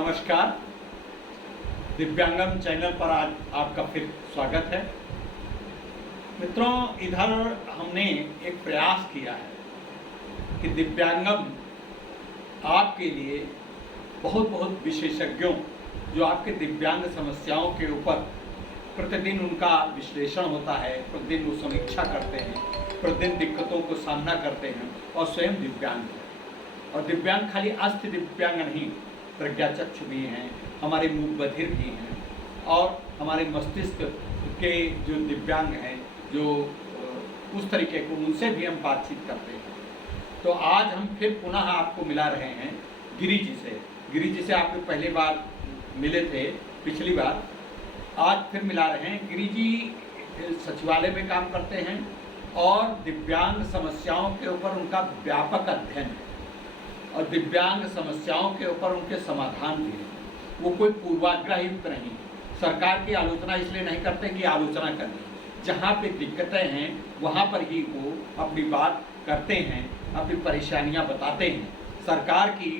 नमस्कार। दिव्यांगम चैनल पर आज आपका फिर स्वागत है। मित्रों, इधर हमने एक प्रयास किया है कि दिव्यांगम आपके लिए बहुत विशेषज्ञों जो आपके दिव्यांग समस्याओं के ऊपर प्रतिदिन उनका विश्लेषण होता है, प्रतिदिन वो समीक्षा करते हैं, प्रतिदिन दिक्कतों को सामना करते हैं और स्वयं दिव्यांग हैं। और दिव्यांग खाली अस्थि दिव्यांग नहीं, प्रज्ञाचक्षु भी हैं, हमारे मूक बधिर भी हैं और हमारे मस्तिष्क के जो दिव्यांग हैं, जो उस तरीके को, उनसे भी हम बातचीत करते हैं। तो आज हम फिर पुनः आपको मिला रहे हैं गिरी जी से। गिरी जी से आपने पहली बार मिले थे पिछली बार, आज फिर मिला रहे हैं। गिरी जी सचिवालय में काम करते हैं और दिव्यांग समस्याओं के ऊपर उनका व्यापक अध्ययन है और दिव्यांग समस्याओं के ऊपर उनके समाधान भी हैं। वो कोई पूर्वाग्रह युक्त नहीं, सरकार की आलोचना इसलिए नहीं करते कि आलोचना करनी, जहाँ पे दिक्कतें हैं वहाँ पर ही वो अपनी बात करते हैं, अपनी परेशानियाँ बताते हैं। सरकार की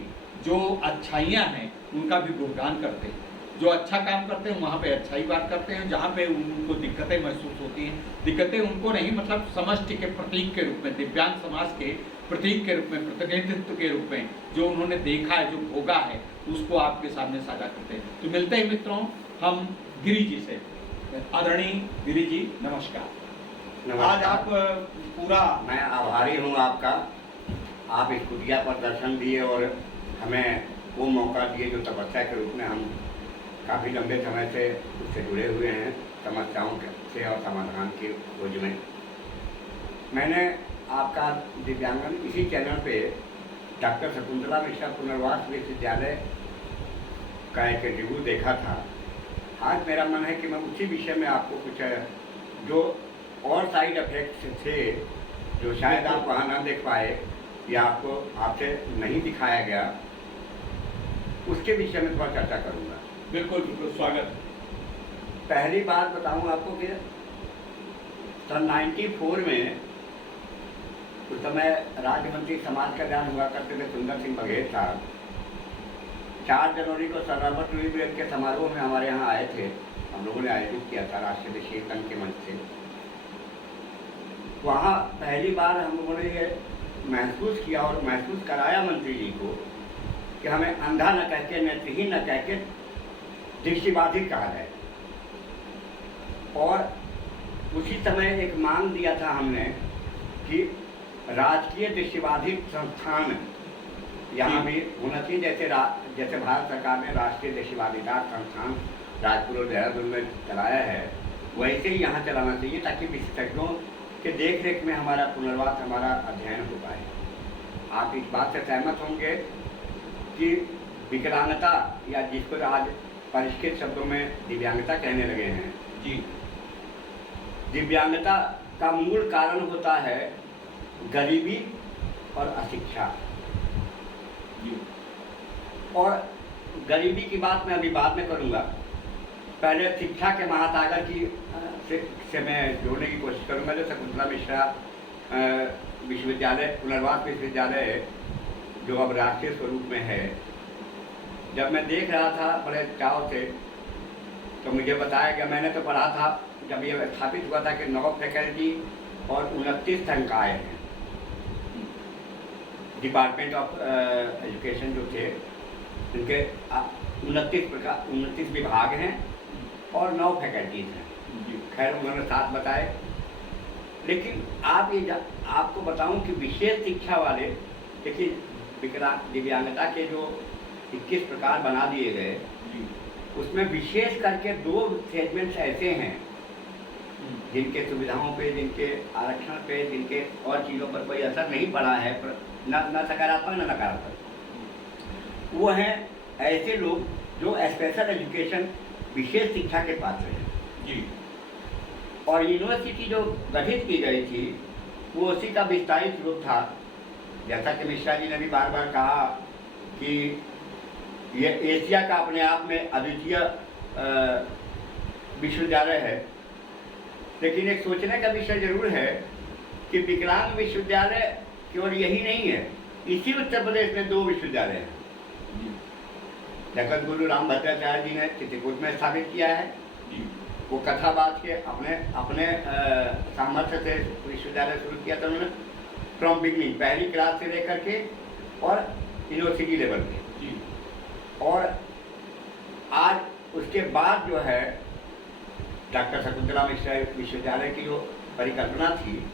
जो अच्छाइयाँ हैं उनका भी गुणगान करते हैं, जो अच्छा काम करते हैं वहाँ पे अच्छाई बात करते हैं, जहाँ पे उनको दिक्कतें महसूस होती हैं, दिक्कतें उनको नहीं, मतलब समष्टि के प्रतीक के रूप में, दिव्यांग समाज के प्रतीक के रूप में, प्रतिनिधित्व के रूप में जो उन्होंने देखा है, जो भोगा है, उसको आपके सामने साझा करते हैं। तो मिलते हैं मित्रों हम गिरी जी से। आदरणीय गिरी जी, नमस्कार। आज आप पूरा, मैं आभारी हूँ आपका। आप इस कुटिया पर दर्शन दिए और हमें वो मौका दिए जो तपस्या के रूप में हम काफ़ी लंबे समय से उससे जुड़े हुए हैं, समस्याओं से और समाधान की खोज में। मैंने आपका दिव्यांगन इसी चैनल पे डॉक्टर शकुंतला मिश्रा पुनर्वास विश्वविद्यालय का एक रिव्यू देखा था। आज मेरा मन है कि मैं उसी विषय में आपको कुछ जो और साइड इफेक्ट्स थे जो शायद आप वहाँ ना देख पाए या आपको आपसे नहीं दिखाया गया, उसके विषय में थोड़ा चर्चा करूँगा। बिल्कुल बिल्कुल स्वागत। पहली बात बताऊँ आपको कि सन 94 में उस समय राज्य मंत्री समाज कल्याण हुआ करते थे सुंदर सिंह बघेल साहब। 4 जनवरी को सर रॉबर्ट लुई ब्रेल के समारोह में हमारे यहाँ आए थे, हम लोगों ने आयोजित किया था राष्ट्रीय शीर्षण के मंच से। वहाँ पहली बार हम लोगों ने ये महसूस किया और महसूस कराया मंत्री जी को कि हमें अंधा न कह के, नेत्रहीन न कह के दृष्टिबाधित कहा जाए। और उसी समय एक मांग दिया था हमने कि राजकीय दृष्टिबाधित संस्थान यहाँ भी होना चाहिए, जैसे भारत सरकार ने राष्ट्रीय दृष्टिबाधिता संस्थान राजपुर और देहरादून में चलाया है, वैसे ही यहाँ चलाना चाहिए ताकि विशेषज्ञों के देख रेख में हमारा पुनर्वास, हमारा अध्ययन हो पाए। आप इस बात से सहमत होंगे कि विकलांगता, या जिसको आज परिष्कृत शब्दों में दिव्यांगता कहने लगे हैं जी, दिव्यांगता का मूल कारण होता है गरीबी और अशिक्षा। और गरीबी की बात मैं अभी बाद में करूँगा, पहले शिक्षा के महासागर की से मैं जोड़ने की कोशिश करूँगा। जो शकुंतला मिश्रा विश्वविद्यालय, पुनर्वास विश्वविद्यालय जो अब राष्ट्रीय स्वरूप में है, जब मैं देख रहा था बड़े चाव से, तो मुझे बताया गया, मैंने तो पढ़ा था जब ये स्थापित हुआ था कि 9 फैकल्टी और 29 संकाय हैं। डिपार्टमेंट ऑफ एजुकेशन जो थे उनके 29 विभाग हैं और 9 फैकल्टीज हैं। खैर उन्होंने 7 बताए, लेकिन आपको बताऊं कि विशेष शिक्षा वाले, देखिए दिव्यांगता के जो 21 प्रकार बना दिए गए, उसमें विशेष करके 2 सेगमेंट्स ऐसे हैं जिनके सुविधाओं पे, जिनके आरक्षण पे, जिनके और चीज़ों पर कोई असर नहीं पड़ा है, न सकारात्मक न नकारात्मक। वो हैं ऐसे लोग जो स्पेशल एजुकेशन, विशेष शिक्षा के पात्र हैं जी। और यूनिवर्सिटी जो गठित की गई थी वो उसी का विस्तारित रूप था। जैसा कि मिश्रा जी ने भी बार बार कहा कि ये एशिया का अपने आप में अद्वितीय विश्वविद्यालय है, लेकिन एक सोचने का विषय जरूर है कि विकलांग विश्वविद्यालय केवल यही नहीं है, इसी उत्तर प्रदेश में 2 विश्वविद्यालय हैं। जगत गुरु रामभद्राचार्य जी ने चित्रकूट में स्थापित किया है। जी। वो कथाबाज के अपने अपने सामर्थ्य से विश्वविद्यालय शुरू किया था उन्होंने, फ्रॉम बिगनिंग, पहली क्लास से लेकर के और यूनिवर्सिटी लेवल पे। जी। और आज उसके बाद जो है डॉक्टर शकुंतला मिश्रा विश्वविद्यालय की जो परिकल्पना थी,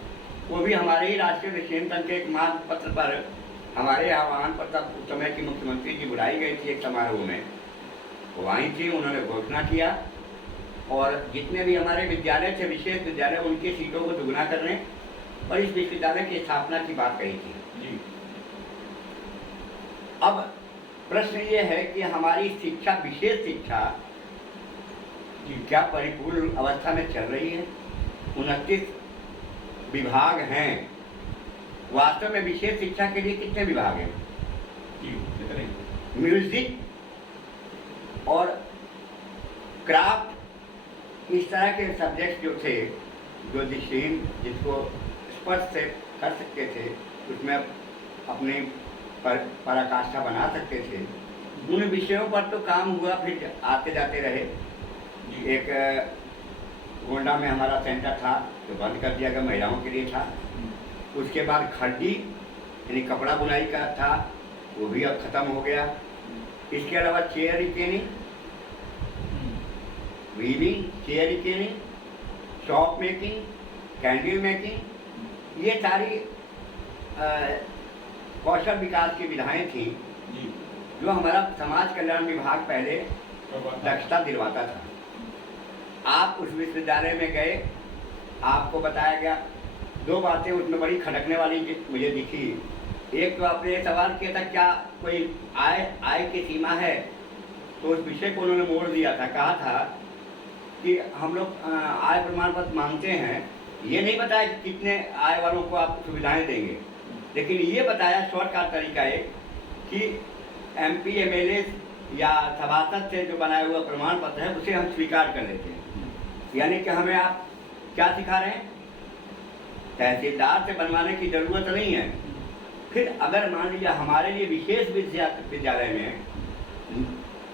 वो भी हमारे ही राष्ट्रीय निश्चय संघ के एक मांग पत्र पर हमारे आह्वान पर तब उस समय की मुख्यमंत्री जी बुलाई गई थी एक समारोह में, वो आई थी, उन्होंने घोषणा किया और जितने भी हमारे विद्यालय थे, विशेष विद्यालय, उनकी सीटों को दुगना करने और इस विश्वविद्यालय की स्थापना की बात कही थी। जी। अब प्रश्न ये है कि हमारी शिक्षा, विशेष शिक्षा क्या परिपूर्ण अवस्था में चल रही है? 29 विभाग हैं। वास्तव में विशेष शिक्षा के लिए कितने विभाग हैं? जी, कितने? म्यूजिक और क्राफ्ट, इस तरह के सब्जेक्ट जो थे, जो दृष्टिहीन जिसको स्पर्श से कर सकते थे, उसमें अपनी पराकाष्ठा बना सकते थे, उन विषयों पर तो काम हुआ, फिर आते जाते रहे। एक गोंडा में हमारा सेंटर था जो बंद कर दिया गया, महिलाओं के लिए था। उसके बाद खड्डी यानी कपड़ा बुनाई का था, वो भी अब खत्म हो गया। इसके अलावा chair recaning, weaving, chair recaning, shop making, candle making, ये सारी कौशल विकास की विधाएं थी जो हमारा समाज कल्याण विभाग पहले दक्षता दिलवाता था। आप उस विश्वविद्यालय में गए, आपको बताया गया, दो बातें उसमें बड़ी खटकने वाली मुझे दिखी। एक तो आपने ये सवाल किया था क्या कोई आय की सीमा है, तो उस विषय को उन्होंने मोड़ दिया था। कहा था कि हम लोग आय प्रमाण पत्र मांगते हैं, ये नहीं बताया कि कितने आय वालों को आप सुविधाएं देंगे, लेकिन ये बताया शॉर्टकट तरीका एक कि MP MLA या सभासद से जो बनाया हुआ प्रमाण पत्र है उसे हम स्वीकार कर लेते हैं। यानी कि हमें आप क्या सिखा रहे हैं? तहसीलदार से बनवाने की जरूरत नहीं है। फिर अगर मान लीजिए हमारे लिए विशेष विद्यालय में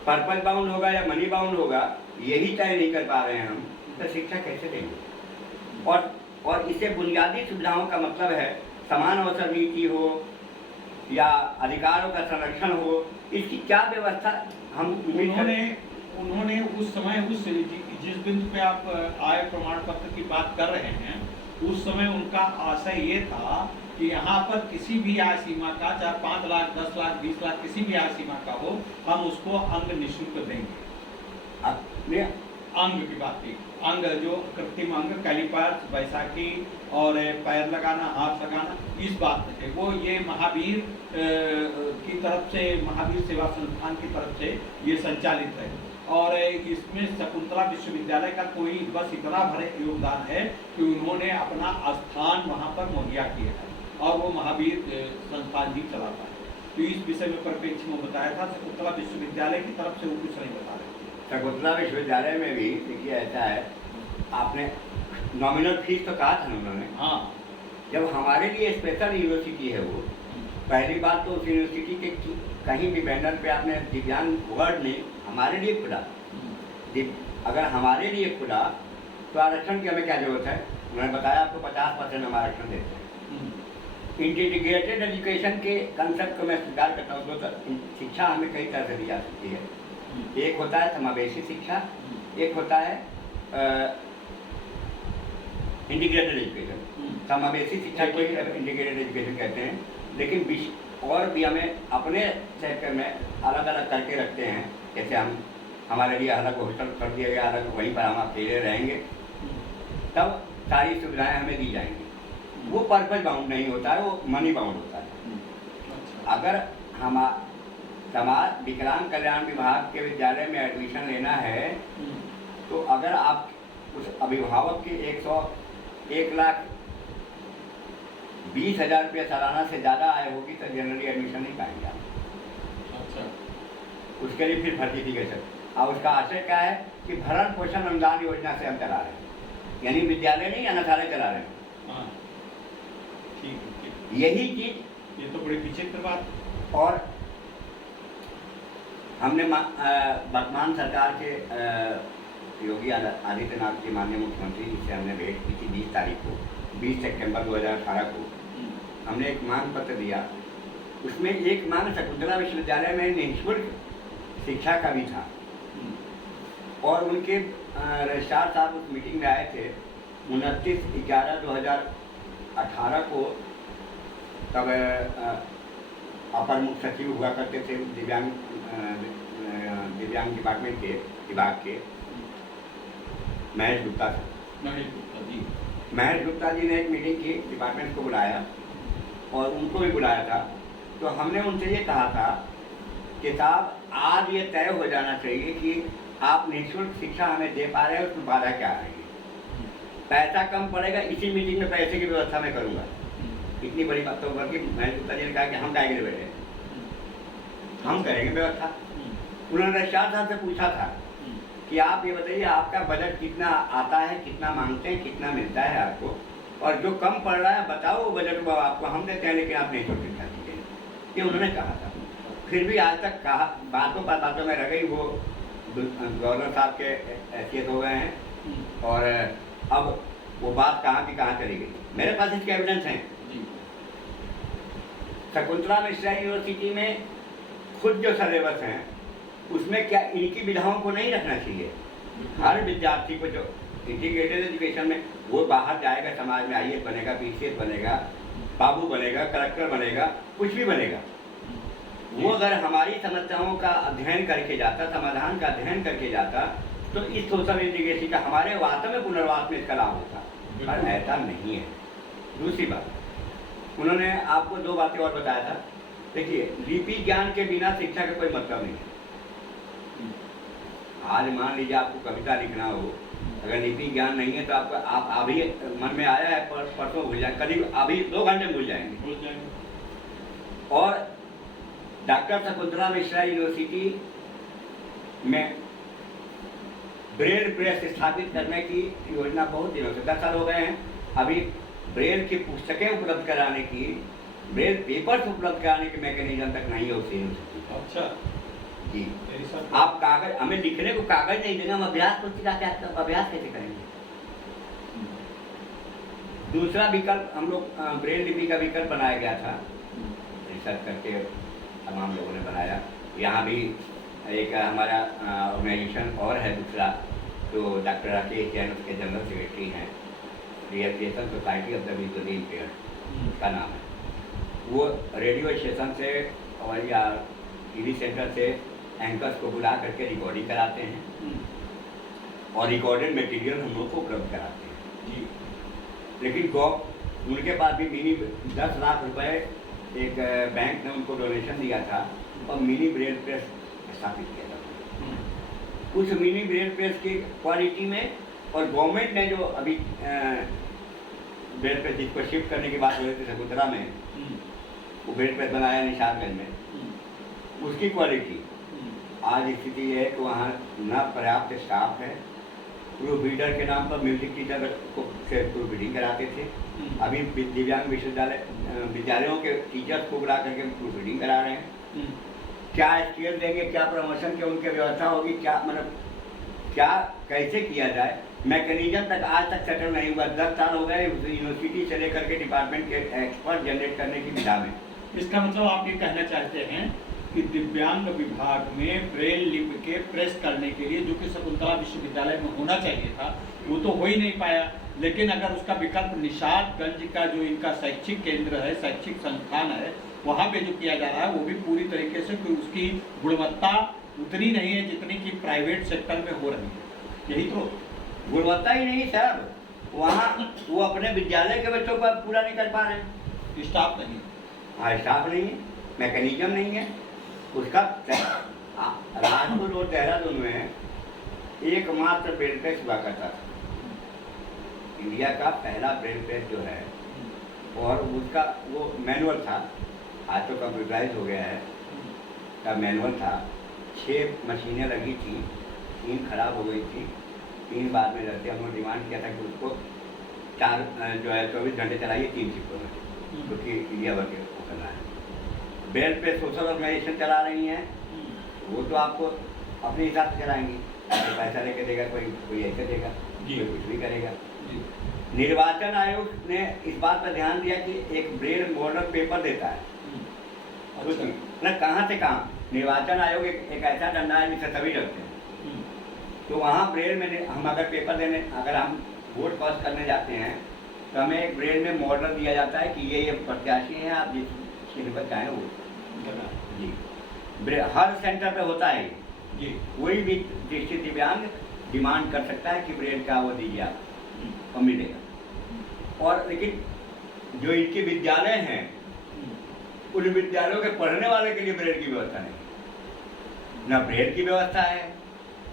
पर्पल बाउंड होगा या मनी बाउंड होगा, यही तय नहीं कर पा रहे हैं हम, तो शिक्षा कैसे देंगे? और इससे बुनियादी सुविधाओं का मतलब है समान अवसर नीति हो या अधिकारों का संरक्षण हो, इसकी क्या व्यवस्था हम उन्होंने उस समय जिस बिंदु पे आप आय प्रमाण पत्र की बात कर रहे हैं, उस समय उनका आशय ये था कि यहाँ पर किसी भी आय सीमा का, चाहे 5 लाख, 10 लाख, 20 लाख, किसी भी आय सीमा का हो, हम उसको अंग निःशुल्क देंगे। अंग की बात की, अंग जो कृत्रिम अंग, कैलिपर्स, बैसाखी और पैर लगाना, हाथ लगाना, इस बात पे वो ये महावीर की तरफ से, महावीर सेवा संस्थान की तरफ से ये संचालित है। और इसमें शकुंतला विश्वविद्यालय का कोई बस इतना भरे योगदान है कि उन्होंने अपना स्थान वहाँ पर मुहैया किया है और वो महावीर संस्थान ही चलाता है। तो इस विषय में परिप्रेक्ष्य में बताया था, शकुंतला विश्वविद्यालय की तरफ से वो कुछ नहीं बता रहे थे। शकुंतला विश्वविद्यालय में भी देखिए ऐसा है, आपने नॉमिनल फीस तो कहा था उन्होंने। हाँ, जब हमारे लिए स्पेशल यूनिवर्सिटी है वो, पहली बात तो उस यूनिवर्सिटी के कहीं भी बैनर पे आपने दिव्यांग वर्ड नहीं, हमारे लिए खुला। अगर हमारे लिए खुला तो आरक्षण की हमें क्या जरूरत है? उन्होंने बताया आपको 50% हम आरक्षण देते हैं। इंटीग्रेटेड एजुकेशन के कंसेप्ट को मैं स्वीकार करता हूँ। तो शिक्षा हमें कई तरह से दी जा सकती है। एक होता है समावेशी शिक्षा, एक होता है इंटीग्रेटेड एजुकेशन। समावेशी शिक्षा को इंटीग्रेटेड एजुकेशन कहते हैं, लेकिन और भी हमें अपने सेक्टर में अलग अलग करके रखते हैं। जैसे हमारे लिए अलग हॉस्टल कर दिया गया, अलग, वहीं पर हम अकेले रहेंगे, तब सारी सुविधाएं हमें दी जाएंगी। वो पर्पस बाउंड नहीं होता है, वो मनी बाउंड होता है। अगर हम समाज विकलांग कल्याण विभाग के विद्यालय में एडमिशन लेना है, तो अगर आप उस अभिभावक की 1,20,000 रुपये सालाना से ज़्यादा आय होगी तो जनरली एडमिशन नहीं पाएंगे आप। अच्छा, उसके लिए फिर फर्टिफिकेशन। अब उसका आशय क्या है कि भरण पोषण अनुदान योजना से हम चला रहे हैं, यानी विद्यालय नहीं अनाथालय चला रहे हैं। हाँ, ठीक। यही चीज, ये तो बड़ी विचित्र बात। और हमने वर्तमान सरकार के योगी आदित्यनाथ जी माननीय मुख्यमंत्री जी से हमने भेंट की थी 20 तारीख को, 20 सितंबर 2018 को। हमने एक मांग पत्र दिया, उसमें एक मांग शकुंतला विश्वविद्यालय में निःशुल्क शिक्षा का भी था। और उनके रजिस्ट्रार साहब उस मीटिंग में आए थे 29/11/2018 को। तब अपर मुख्य सचिव हुआ करते थे दिव्यांग डिपार्टमेंट के विभाग के महेश गुप्ता जी। महेश गुप्ता जी ने एक मीटिंग की, डिपार्टमेंट को बुलाया और उनको भी बुलाया था। तो हमने उनसे ये कहा था कि साहब आज ये तय हो जाना चाहिए कि आप निःशुल्क शिक्षा हमें दे पा रहे हैं, उसमें बाधा क्या आ रही है। पैसा कम पड़ेगा, इसी मीटिंग में पैसे की व्यवस्था मैं करूँगा। इतनी बड़ी बात तो बल्कि महेश गुप्ता जी ने कहा कि हम काहे के लिए बैठे, हम करेंगे व्यवस्था। उन्होंने रजिस्ट्रार साहब से पूछा था कि आप ये बताइए आपका बजट कितना आता है, कितना मांगते हैं, कितना मिलता है आपको, और जो कम पड़ रहा है बताओ वो बजट वो आपको हम देते हैं, लेकिन आप निःशुल्क शिक्षा दीजिए, ये उन्होंने कहा था। फिर भी आज तक कहा बातों में रह गई। वो गवर्नर साहब के हैसियत हो गए हैं और अब वो बात कहाँ की कहाँ चली गई। मेरे पास इसके एविडेंस हैं। शकुंतला मिश्रा यूनिवर्सिटी में खुद जो सिलेबस हैं उसमें क्या इनकी विधाओं को नहीं रखना चाहिए। हर विद्यार्थी को जो इंटीग्रेटेड एजुकेशन में वो बाहर जाएगा, समाज में IAS बनेगा, PCS बनेगा, बाबू बनेगा, कलेक्टर बनेगा, कुछ भी बनेगा। वो अगर हमारी समस्याओं का अध्ययन करके जाता, समाधान का अध्ययन करके जाता, तो इस सोशल इंटीग्रेशन का हमारे वास्तव में पुनर्वास में इसका लाभ होता, पर ऐसा नहीं है। दूसरी बात, उन्होंने आपको 2 बातें और बताया था। देखिए, लिपि ज्ञान के बिना शिक्षा का कोई मतलब नहीं है। आज मान लीजिए आपको कविता लिखना हो, अगर लिपि ज्ञान नहीं है तो आपका आप अभी मन में आया है, परसों भूल जाए, करीब अभी 2 घंटे में भूल जाएंगे। और डॉक्टर शकुंतला मिश्रा यूनिवर्सिटी में ब्रेल प्रेस स्थापित करने की योजना बहुत दिनों से 10 साल हो गए हैं। अभी ब्रेल की पुस्तकें उपलब्ध कराने की, ब्रेल पेपर्स उपलब्ध कराने की मैकेनिज्म तक नहीं है उस यूनिवर्सिटी। अच्छा जी, आप कागज हमें लिखने को कागज नहीं देंगे, हम अभ्यास पुस्तिका क्या अभ्यास कैसे करेंगे। दूसरा विकल्प हम लोग ब्रेल लिपि का विकल्प बनाया गया था, रिसर्च करके तमाम लोगों ने बनाया। यहाँ भी एक हमारा ऑर्गेनाइजेशन और है दूसरा, जो डॉक्टर राकेश जैन उसके जनरल सेक्रेटरी हैं, reaction society of the visually impaired उसका नाम है। वो रेडियो स्टेशन से और या TV सेंटर से एंकर्स को बुला करके रिकॉर्डिंग कराते हैं और रिकॉर्डेड मटेरियल हम लोग को उपलब्ध कराते हैं जी। लेकिन उनके पास भी मिनी 10 लाख रुपए एक बैंक ने उनको डोनेशन दिया था और मिनी ब्रेल प्रेस स्थापित किया था। उस मिनी ब्रेल प्रेस की क्वालिटी में और गवर्नमेंट ने जो अभी ब्रेल प्रेस जिसको शिफ्ट करने की बात हो रही थी शकुंतला में, वो ब्रेल प्रेस बनाया निशादगंज में, उसकी क्वालिटी आज स्थिति है कि वहाँ न पर्याप्त स्टाफ है। प्रूफ रीडर के नाम पर म्यूजिक टीचर को से प्रूफ रीडिंग कराते थे, अभी दिव्यांग विद्यालयों के टीचर्स को बुला करके प्रूफ रीडिंग करा रहे हैं। क्या स्केल देंगे, क्या प्रमोशन की उनकी व्यवस्था होगी, क्या मतलब क्या कैसे किया जाए, मैकेनिज्म तक आज तक सेटल नहीं हुआ। 10 साल हो गए यूनिवर्सिटी से लेकर के डिपार्टमेंट के एक्सपर्ट जनरेट करने की विधा में। इसका मतलब आप ये कहना चाहते हैं कि दिव्यांग विभाग में ब्रेल लिपि के प्रेस करने के लिए जो कि शकुंतला विश्वविद्यालय में होना चाहिए था वो तो हो ही नहीं पाया, लेकिन अगर उसका विकल्प निशादगंज का जो इनका शैक्षिक केंद्र है, शैक्षिक संस्थान है, वहाँ पे जो किया जा रहा है वो भी पूरी तरीके से कि उसकी गुणवत्ता उतनी नहीं है जितनी कि प्राइवेट सेक्टर में हो रही है। यही तो गुणवत्ता ही नहीं सर, वहाँ वो अपने विद्यालय के बच्चों को पूरा नहीं कर पा रहे हैं, स्टाफ नहीं। हाँ, स्टाफ नहीं है, मैकेनिज्म नहीं है उसका। राजपुर और देहरादून में एकमात्र ब्रेल प्रेस हुआ करता था, इंडिया का पहला ब्रेल प्रेस जो है, और उसका वो मैनुअल था, आज तो कंप्यूटराइज हो गया है, का मैनुअल था। 6 मशीनें लगी थी, 3 खराब हो गई थी, 3 बाद में रहते। हम लोग डिमांड किया था कि उसको 4 जो है 24 घंटे चलाइए 3 शिफ्टों में, क्योंकि इंडिया भर के करना है। ब्रेल पे सोशल ऑर्गेनाइजेशन चला रही हैं वो तो आपको अपने हिसाब से चलाएंगे, कोई पैसा लेके देगा, कोई ऐसे देगा, जी। कोई कुछ भी करेगा। जी। निर्वाचन आयोग ने इस बात पर ध्यान दिया कि एक ब्रेल मॉडल पेपर देता है। अच्छा। ना कहाँ से कहाँ निर्वाचन आयोग एक ऐसा डंडा है जिसे सभी रखते हैं। तो वहाँ ब्रेल में हम अगर पेपर देने, अगर हम वोट कास्ट करने जाते हैं तो हमें एक ब्रेल में मॉडल दिया जाता है कि ये प्रत्याशी हैं, आप जिस चिन्ह पर चाहें वो जी। हर सेंटर पे होता है जी। कोई भी दृष्टि दिव्यांग डिमांड कर सकता है कि ब्रेल का वो दीजिए आप, और मिलेगा। और लेकिन जो इनके विद्यालय हैं उन विद्यालयों के पढ़ने वाले के लिए ब्रेल की व्यवस्था नहीं, न ब्रेल की व्यवस्था है,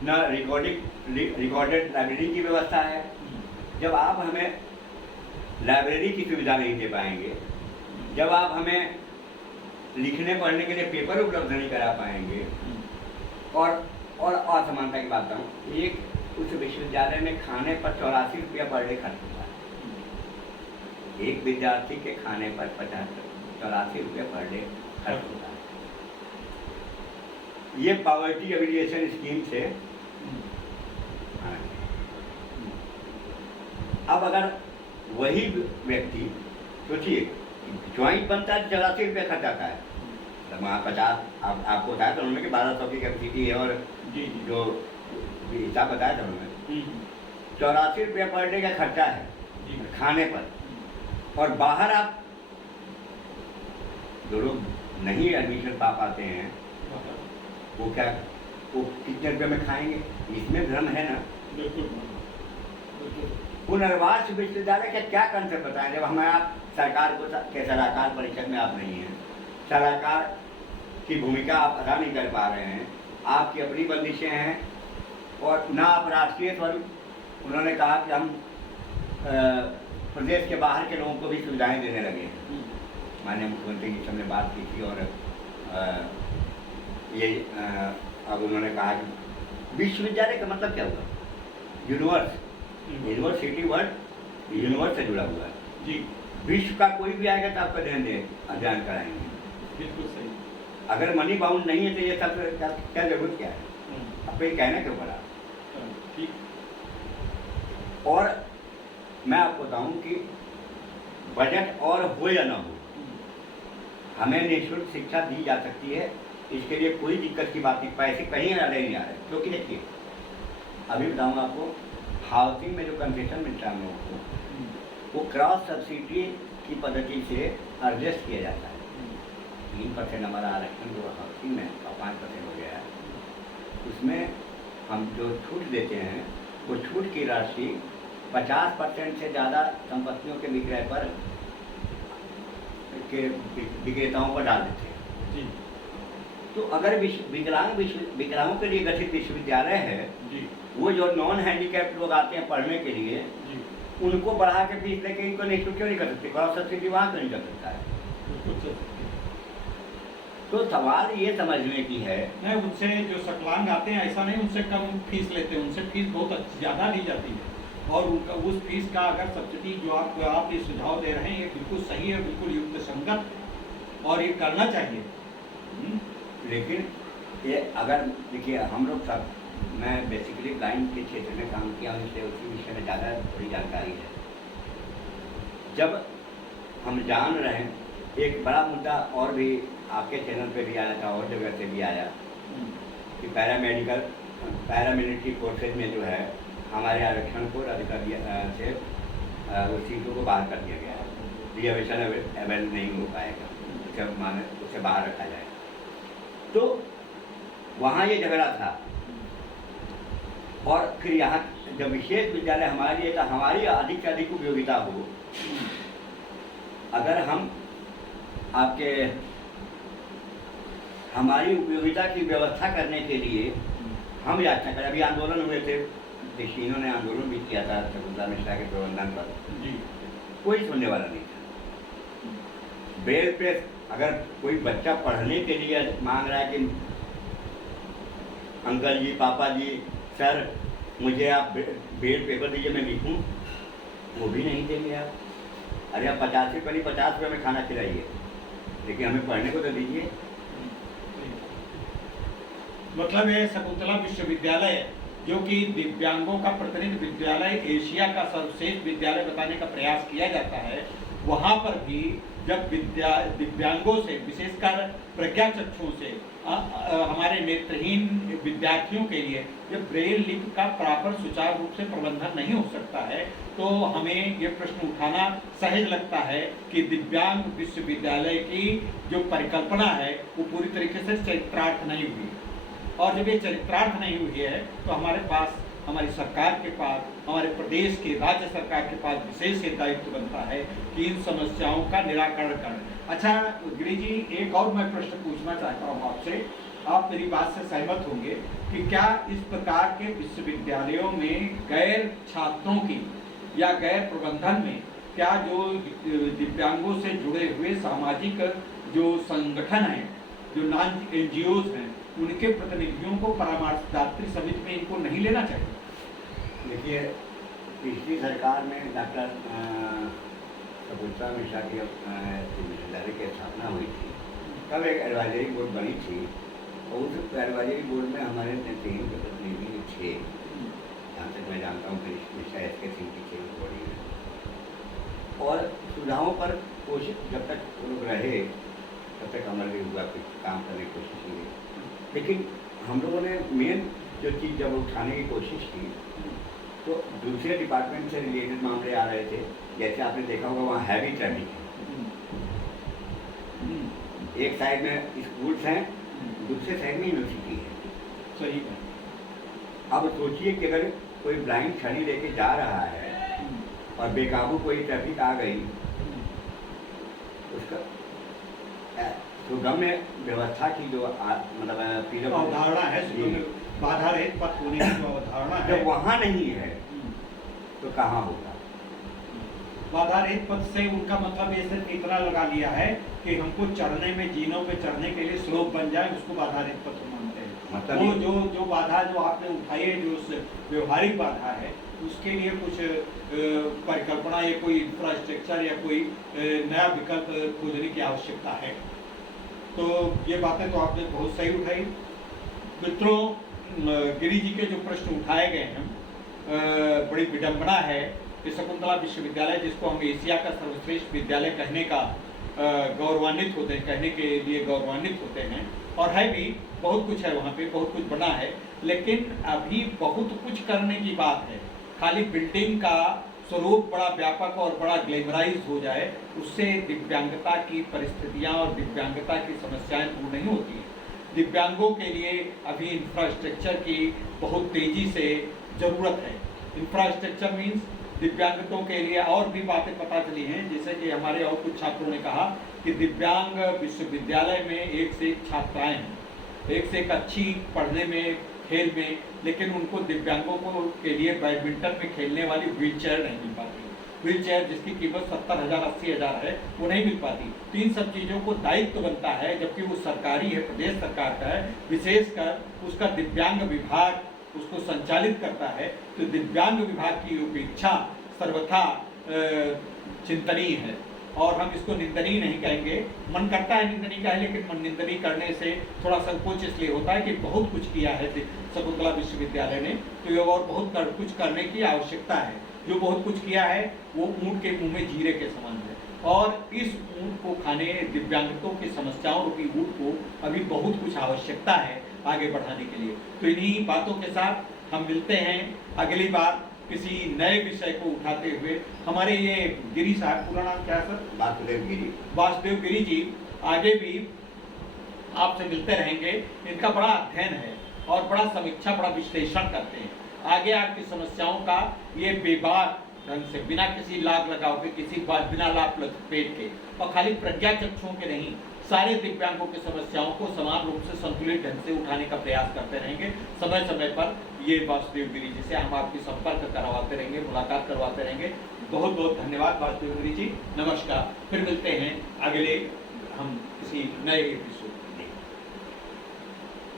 न रिकॉर्डेड लाइब्रेरी की व्यवस्था है। जब आप हमें लाइब्रेरी की सुविधा नहीं दे पाएंगे, जब आप हमें लिखने पढ़ने के लिए पेपर उपलब्ध नहीं करा पाएंगे, और असमानता की बात बताऊँ, एक उस विश्वविद्यालय में खाने पर 84 रुपया पर डे खर्च होता है। एक विद्यार्थी के खाने पर 84 रुपये पर डे खर्च होता है। ये पॉवर्टी एविलिएशन स्कीम से अब अगर वही व्यक्ति सोचिए ज्वाइंट बनता है 84 रुपये खर्च आता है, तो वहाँ 50 आपको बताया था उन्होंने कि 1200 की कैपेसिटी है, और जो हिसाब बताया था उन्होंने 84 रुपये पर डे का खर्चा है खाने पर। और बाहर आप जो लोग नहीं एडमिशन पा पाते हैं वो कितने रुपये में खाएंगे, इसमें भ्रम है ना। पुनर्वास विश्वविद्यालय का क्या कंसेप्ट बताएं, जब हमें आप सरकार को के सलाहकार परिषद में आप नहीं हैं, सलाहकार की भूमिका आप अदा नहीं कर पा रहे हैं, आपकी अपनी बंदिशें हैं, और ना आप राष्ट्रीय स्वरूप। उन्होंने कहा कि हम प्रदेश के बाहर के लोगों को भी सुविधाएं देने लगे हैं। माननीय मुख्यमंत्री जी से हमने बात की थी, और अब उन्होंने कहा कि विश्वविद्यालय का मतलब क्या हुआ, यूनिवर्सिटी वर्ड यूनिवर्स से जुड़ा हुआ है जी। विश्व का कोई भी आएगा तो आपका अध्ययन कराएंगे, बिल्कुल सही। अगर मनी बाउंड नहीं है तो ये सब क्या जरूरत क्या है, आपको ये कहना क्यों पड़ा। ठीक। और मैं आपको बताऊं कि बजट और हो या ना हो, हमें निःशुल्क शिक्षा दी जा सकती है, इसके लिए कोई दिक्कत की बात नहीं। पैसे कहीं नहीं आ रहे, क्योंकि देखिए अभी बताऊँ आपको, हाउसिंग में जो कंसेशन मिलता है हम लोगों को, वो क्रॉस सब्सिडी की पद्धति से एडजस्ट किया जाता है। 3% हमारा आरक्षण जो हाउसिंग में 5% हो गया है, उसमें हम जो छूट देते हैं वो छूट की राशि 50% से ज़्यादा संपत्तियों के विक्रय पर के विक्रेताओं पर डाल देते हैं जी। तो अगर विकलांगों के लिए गठित विश्वविद्यालय है जी, वो जो नॉन हैंडीकैप्ड लोग आते हैं पढ़ने के लिए जी, उनको बढ़ा के फीस लेके इनको निःशुल्क क्यों नहीं कर सकते, क्रॉस सब्सिडी वहाँ क्यों नहीं कर सकता है। तो सवाल ये समझने की है, नहीं उनसे जो सकलांग आते हैं ऐसा नहीं उनसे कम फीस लेते हैं, उनसे फीस बहुत ज़्यादा दी जाती है, और उनका उस फीस का अगर सब्सिडी जो आप ये सुझाव दे रहे हैं ये बिल्कुल सही है, बिल्कुल युक्त संगत, और ये करना चाहिए। लेकिन ये अगर देखिए हम लोग सब, मैं बेसिकली ब्लाइंड के क्षेत्र में काम किया हूँ, इसलिए उसी विषय में ज़्यादा थोड़ी जानकारी है। जब हम जान रहे हैं, एक बड़ा मुद्दा और भी आपके चैनल पे भी आया था और जगह से भी आया कि पैरामिलिट्री फोर्सेज में जो है हमारे आरक्षण को रद्द कर दिया से उस सीटों को बाहर कर दिया गया है, रिजर्वेशन अवेल नहीं हो पाएगा, उसे बाहर रखा जाएगा। तो वहाँ ये झगड़ा था, और फिर यहाँ जब विशेष विद्यालय हमारे लिए था, हमारी अधिक से अधिक उपयोगिता हो, अगर हम आपके हमारी उपयोगिता की व्यवस्था करने के लिए हम याचना करें। अभी आंदोलन हुए थे, देशीनों ने आंदोलन भी किया था शकुंतला मिश्रा के प्रबंधन पर जी, कोई सुनने वाला नहीं था। बेल पे अगर कोई बच्चा पढ़ने के लिए मांग रहा है कि अंकल जी, पापा जी, सर मुझे आप बेल पेपर दीजिए मैं लिखूं, वो भी नहीं देंगे आप। अरे आप 50 रुपये नहीं 50 रुपये में खाना खिलाइए, लेकिन हमें पढ़ने को तो दीजिए। मतलब है शकुंतला विश्वविद्यालय, जो कि दिव्यांगों का प्रतिनिधि विद्यालय, एशिया का सर्वश्रेष्ठ विद्यालय बताने का प्रयास किया जाता है, वहाँ पर भी जब दिव्यांगों से, विशेषकर प्रज्ञाचक्षुओं से, हमारे नेत्रहीन विद्यार्थियों के लिए जब ब्रेल लिपि का प्रॉपर सुचारू रूप से प्रबंधन नहीं हो सकता है, तो हमें ये प्रश्न उठाना सहज लगता है कि दिव्यांग विश्वविद्यालय की जो परिकल्पना है वो पूरी तरीके से चरित्रार्थ नहीं हुई। और जब ये चरित्रार्थ नहीं हुई है तो हमारे पास, हमारी सरकार के पास, हमारे प्रदेश के, राज्य सरकार के पास विशेष दायित्व बनता है कि इन समस्याओं का निराकरण करें। अच्छा गिरी जी, एक और मैं प्रश्न पूछना चाहता हूँ आपसे, आप मेरी बात से सहमत होंगे कि क्या इस प्रकार के विश्वविद्यालयों में गैर छात्रों की या गैर प्रबंधन में क्या जो दिव्यांगों से जुड़े हुए सामाजिक जो संगठन हैं, जो नॉन NGOs हैं, उनके प्रतिनिधियों को परामर्शदात्री समिति में इनको नहीं लेना चाहिए? देखिए, पिछली सरकार में डॉक्टर शकुंतला मिश्रा की विश्वविद्यालय की स्थापना हुई थी, तब एक एडवाइजरी बोर्ड बनी थी और उस एडवाइजरी बोर्ड में हमारे नेत्रहीन के प्रतिनिधि थे, जहाँ तक मैं जानता हूँ कि मिश्रा SK सिंह की थे बॉडी में। और सुझावों पर कोशिश जब तक लोग रहे तब तक अमल भी हुआ, कुछ काम करने की कोशिश की, लेकिन हम लोगों ने मेन जो चीज़ जब उठाने की कोशिश की तो दूसरे डिपार्टमेंट से रिलेटेड मामले आ रहे थे। जैसे आपने देखा होगा वहाँ हैवी ट्रैफिक है, एक साइड में स्कूल्स हैं, दूसरे साइड में यूनिवर्सिटी है। सही है। अब सोचिए कि अगर कोई ब्लाइंड छड़ी लेके जा रहा है और बेकाबू कोई ट्रैफिक आ गई, उसका सुगम्य व्यवस्था की जो मतलब अवधारणा है, बाधा रहित पथ होने की जो अवधारणा है, जब वहाँ नहीं है तो कहाँ होगा? बाधा रहित पथ से उनका मतलब ये सिर्फ इतना लगा लिया है कि हमको चढ़ने में, जीनों पे चढ़ने के लिए स्लोप बन जाए, उसको बाधा रहित पथ मानते हैं। मतलब वो जो बाधा जो आपने उठाई है, जो व्यवहारिक बाधा है, उसके लिए कुछ परिकल्पना या कोई इंफ्रास्ट्रक्चर या कोई नया विकल्प खोजने की आवश्यकता है। तो ये बातें तो आपने बहुत सही उठाई। मित्रों, गिरी जी के जो प्रश्न उठाए गए हैं, बड़ी विडंबना है कि शकुंतला विश्वविद्यालय, जिसको हम एशिया का सर्वश्रेष्ठ विद्यालय कहने का गौरवान्वित होते हैं, कहने के लिए गौरवान्वित होते हैं, और है भी, बहुत कुछ है वहाँ पे, बहुत कुछ बना है, लेकिन अभी बहुत कुछ करने की बात है। खाली बिल्डिंग का स्वरूप बड़ा व्यापक और बड़ा ग्लैमराइज हो जाए, उससे दिव्यांगता की परिस्थितियाँ और दिव्यांगता की समस्याएं दूर नहीं होती हैं। दिव्यांगों के लिए अभी इंफ्रास्ट्रक्चर की बहुत तेज़ी से ज़रूरत है। इंफ्रास्ट्रक्चर मीन्स दिव्यांगतों के लिए और भी बातें पता चली हैं, जैसे कि हमारे और कुछ छात्रों ने कहा कि दिव्यांग विश्वविद्यालय में एक से एक छात्राएँ हैं, एक से एक अच्छी पढ़ने में, खेल में, लेकिन उनको दिव्यांगों को के लिए बैडमिंटन में खेलने वाली व्हील चेयर नहीं मिल पाती। व्हील चेयर जिसकी कीमत 70,000 80,000 है, वो नहीं मिल पाती। तो इन सब चीज़ों को दायित्व बनता है, जबकि वो सरकारी है, प्रदेश सरकार का है, विशेषकर उसका दिव्यांग विभाग उसको संचालित करता है। तो दिव्यांग विभाग की उपेक्षा सर्वथा चिंतनीय है, और हम इसको निंदनीय नहीं कहेंगे। मन करता है निंदनीय का है, लेकिन निंदनीय करने से थोड़ा संकोच इसलिए होता है कि बहुत कुछ किया है शकुंतला विश्वविद्यालय ने, तो ये और बहुत कुछ करने की आवश्यकता है। जो बहुत कुछ किया है वो ऊँट के मुंह में जीरे के समान है, और इस ऊँट को खाने, दिव्यांगतों की समस्याओं रूपी ऊँट को अभी बहुत कुछ आवश्यकता है आगे बढ़ाने के लिए। तो इन्हीं बातों के साथ हम मिलते हैं अगली बार किसी नए विषय को उठाते हुए। हमारे ये गिरी साहब, पूरा नाम क्या है सर? वासुदेव गिरी। वासुदेव गिरी जी आगे भी आपसे मिलते रहेंगे। इनका बड़ा अध्ययन है और बड़ा समीक्षा, बड़ा विश्लेषण करते हैं। आगे आपकी समस्याओं का ये बेबाक ढंग से, बिना किसी लाग लगाव के, किसी बात बिना लाभ लपेट के, और खाली प्रज्ञा चक्षुओं के नहीं, सारे दिव्यांगों की समस्याओं को समान रूप से संतुलित ढंग से उठाने का प्रयास करते रहेंगे। समय समय पर ये वासुदेव गिरी जी से हम आपकी संपर्क करवाते रहेंगे, मुलाकात करवाते रहेंगे। बहुत बहुत धन्यवाद वासुदेव गिरी जी, नमस्कार। फिर मिलते हैं अगले हम किसी नए एपिसोड।